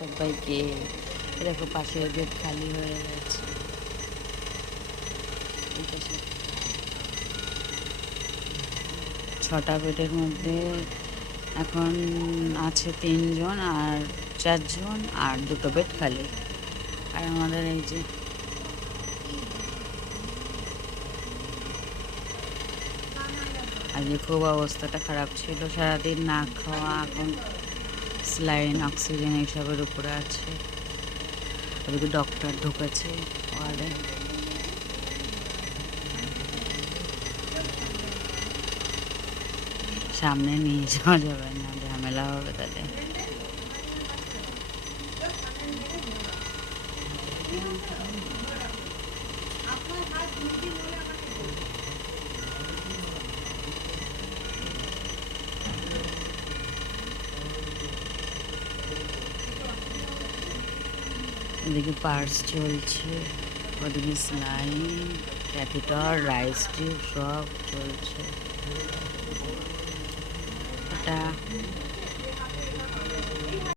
সবাইকে। দেখো পাশের বেড খালি হয়ে গেছে। ছটা বেডের মধ্যে এখন আছে 3 জন আর 4 জন, আর 2টো বেড খালি। আর আমাদের এই যে আজকে খুব অবস্থাটা খারাপ ছিল, সারাদিন না খাওয়া। এখন স্যালাইন, অক্সিজেন এইসবের উপরে আছে। ওদিকে ডক্টর ঢুকেছে ওয়ার্ডে। সামনে নিয়ে যাওয়া যাবে না, ঝামেলা হবে তাহলে। এদিকে পার্স চলছে, ওদিকে স্যালাইন, ক্যাথেটার, রাইস টিউব সব চলছে। এটা